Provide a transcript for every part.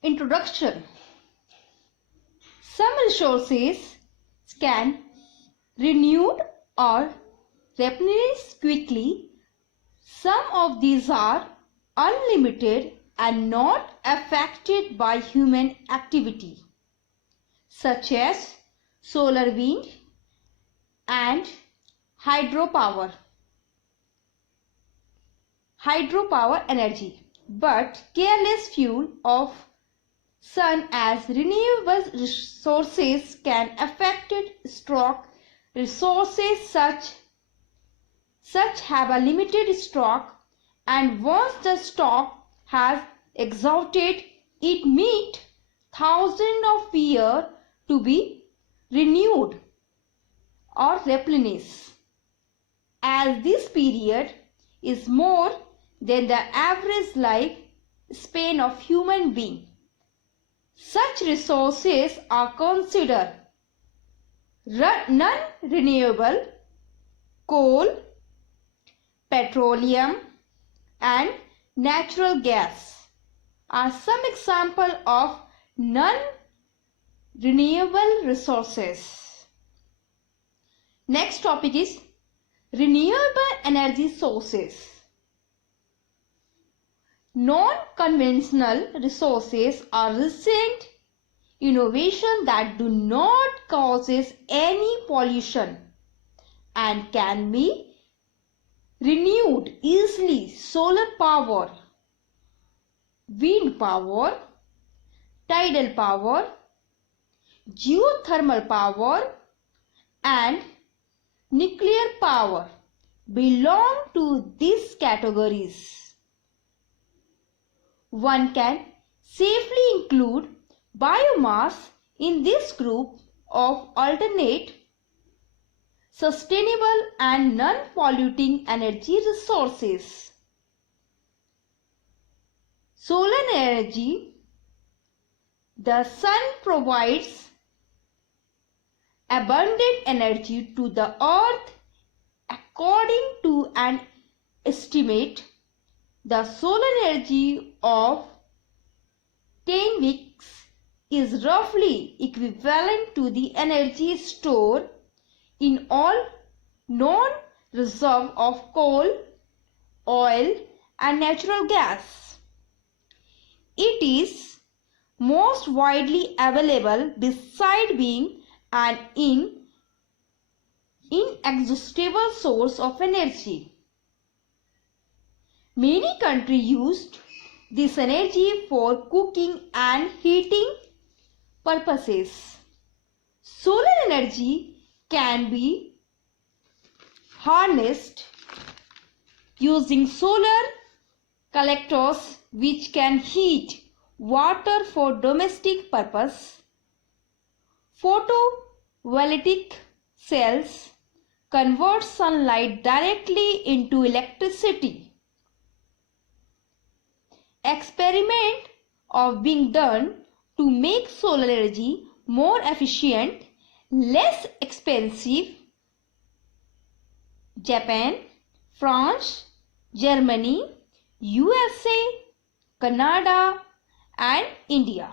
Introduction. Some resources can renewed or replenish quickly. Some of these are unlimited and not affected by human activity, such as solar, wind, and hydropower energy. But careless fuel of sun as renewable resources can affect stock resources such have a limited stock, and once the stock has exhausted, it needs thousands of years to be renewed or replenished, as this period is more than the average life span of human being. Such resources are considered non-renewable: coal, petroleum, and natural gas are some examples of non-renewable resources. Next topic is renewable energy sources. Non-conventional resources are recent innovations that do not cause any pollution and can be renewed easily. Solar power, wind power, tidal power, geothermal power, and nuclear power belong to these categories. One can safely include biomass in this group of alternate, sustainable, and non-polluting energy resources. Solar energy. The sun provides abundant energy to the earth. According to an estimate, the solar energy of 10 weeks is roughly equivalent to the energy stored in all known reserves of coal, oil, and natural gas. It is most widely available, besides being an inexhaustible source of energy. Many countries used this energy for cooking and heating purposes. Solar energy can be harnessed using solar collectors, which can heat water for domestic purpose. Photovoltaic cells convert sunlight directly into electricity. Experiment of being done to make solar energy more efficient, less expensive. Japan, France, Germany, USA, Canada, and India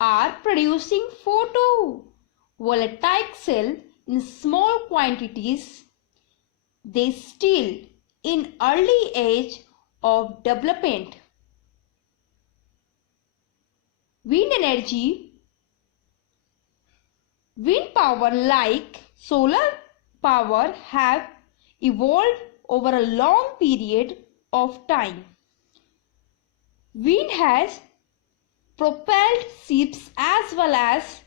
are producing photovoltaic cells in small quantities. They still in early age of development. Wind energy. Wind power, like solar power, have evolved over a long period of time. Wind has propelled ships as well as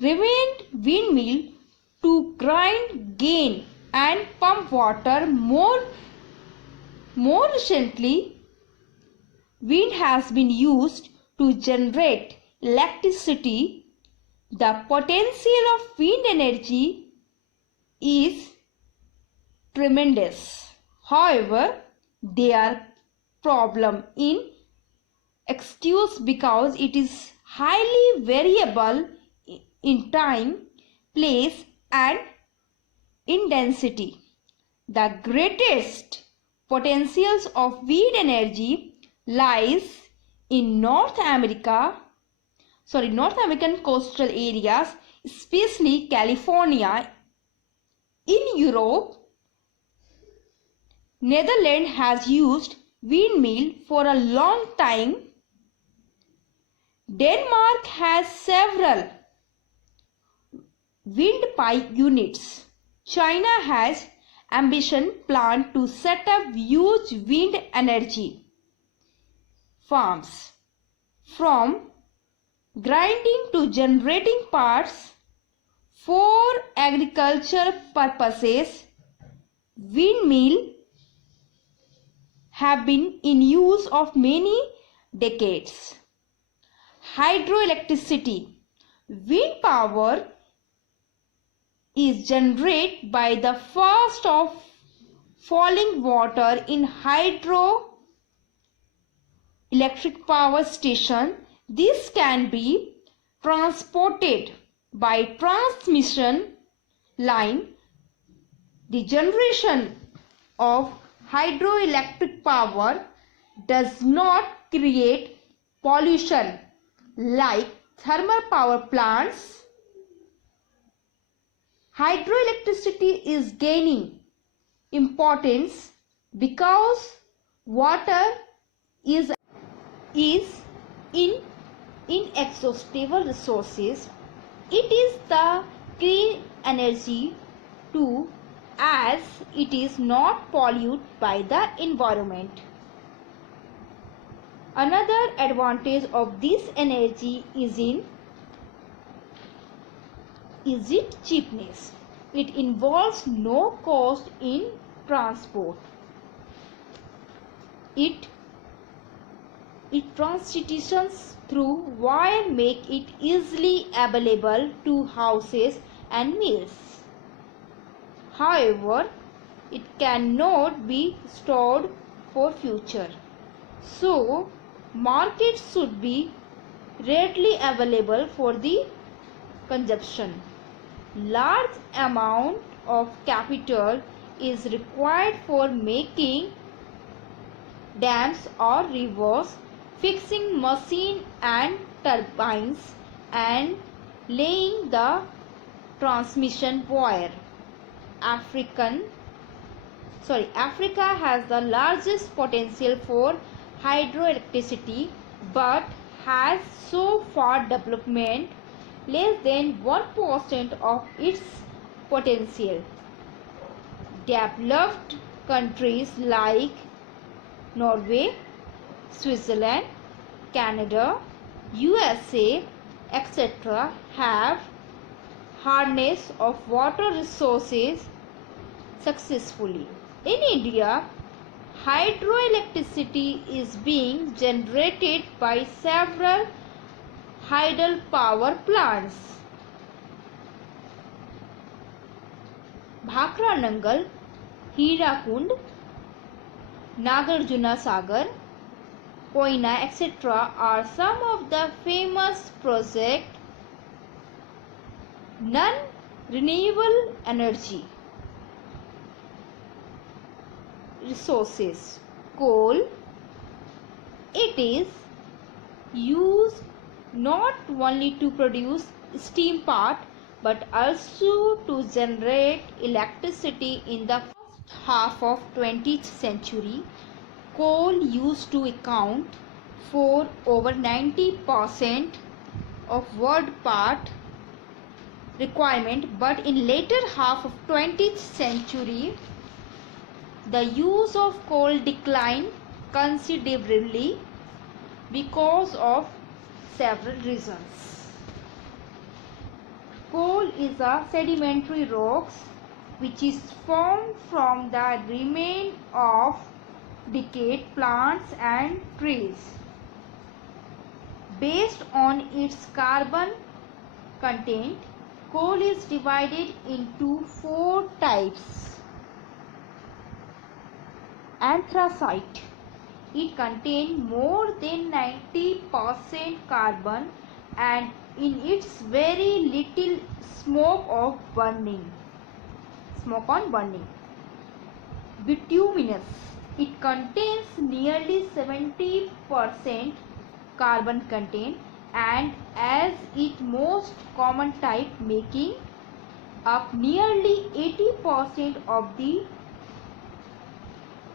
remained windmill to grind grain and pump water. More recently, wind has been used to generate electricity. The potential of wind energy is tremendous. However, there are problems in excuse because it is highly variable in time, place, and in density. The greatest potentials of wind energy lies In North American coastal areas, especially California. In Europe, Netherlands has used windmill for a long time. Denmark has several windpipe units. China has ambition plan to set up huge wind energy farms. From grinding to generating parts for agricultural purposes, windmills have been in use of many decades. Hydroelectricity. Wind power is generated by the force of falling water in hydroelectric power station. This can be transported by transmission line. The generation of hydroelectric power does not create pollution like thermal power plants. Hydroelectricity is gaining importance because water is inexhaustible resources. It is the clean energy too, as it is not polluted by the environment. Another advantage of this energy is its cheapness. It involves no cost in transport. Its transitions through wire make it easily available to houses and mills. However, it cannot be stored for future. So, markets should be readily available for the consumption. Large amount of capital is required for making dams or rivers, fixing machine and turbines, and laying the transmission wire. Africa has the largest potential for hydroelectricity but has so far development less than 1% of its potential. Developed countries like Norway, Switzerland, Canada, USA, etc. have harness of water resources successfully. In India, hydroelectricity is being generated by several hydel power plants. Bhakra Nangal, Hirakund, Nagarjuna Sagar, Koina, etc. are some of the famous projects. Non-renewable energy resources. Coal. It is used not only to produce steam part but also to generate electricity. In the first half of 20th century, coal used to account for over 90% of world part requirement, but in later half of 20th century the use of coal declined considerably because of several reasons. Coal is a sedimentary rock which is formed from the remains of decayed plants and trees. Based on its carbon content, coal is divided into 4 types. Anthracite. It contains more than 90% carbon and in its very little smoke on burning. Bituminous. It contains nearly 70% carbon content, and as its most common type, making up nearly 80% of the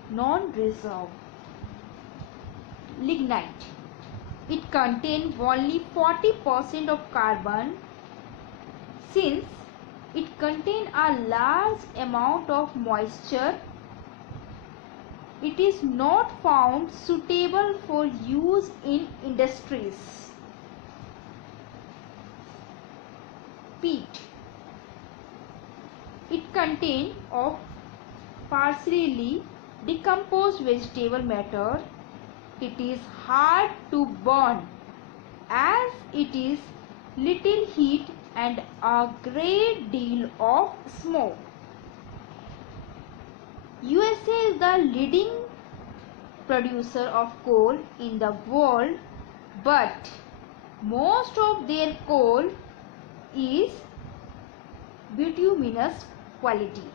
non-reserve. Lignite. It contains only 40% of carbon. Since it contains a large amount of moisture, it is not found suitable for use in industries. Peat. It contains of partially decomposed vegetable matter. It is hard to burn as it is little heat and a great deal of smoke. USA is the leading producer of coal in the world, but most of their coal is bituminous quality.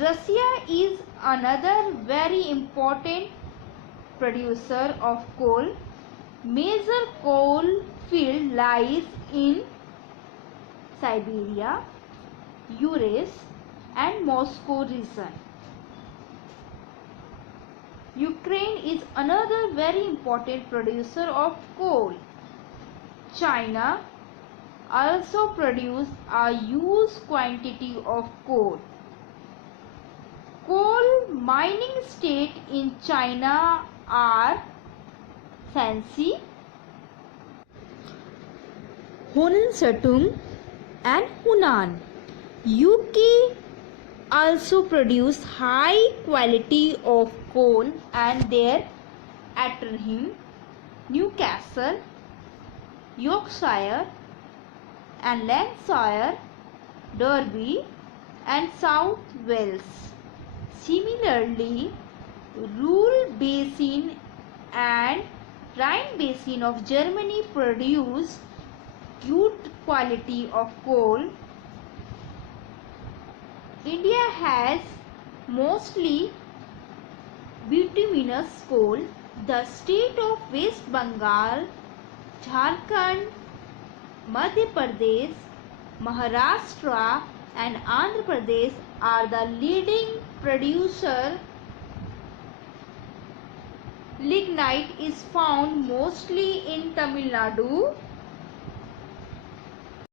Russia is another very important producer of coal. Major coal field lies in Siberia, Urals and Moscow region. Ukraine is another very important producer of coal. China also produces a huge quantity of coal. Coal mining states in China are Shanxi, Hohenzollern and Hunan. UK also produce high quality of coal, and their Anthracite, Newcastle, Yorkshire and Lancashire, Derby and South Wales. Similarly, Ruhr Basin and Rhine Basin of Germany produce good quality of coal. India has mostly bituminous coal. The state of West Bengal, Jharkhand, Madhya Pradesh, Maharashtra and Andhra Pradesh are the leading producer. Lignite is found mostly in Tamil Nadu,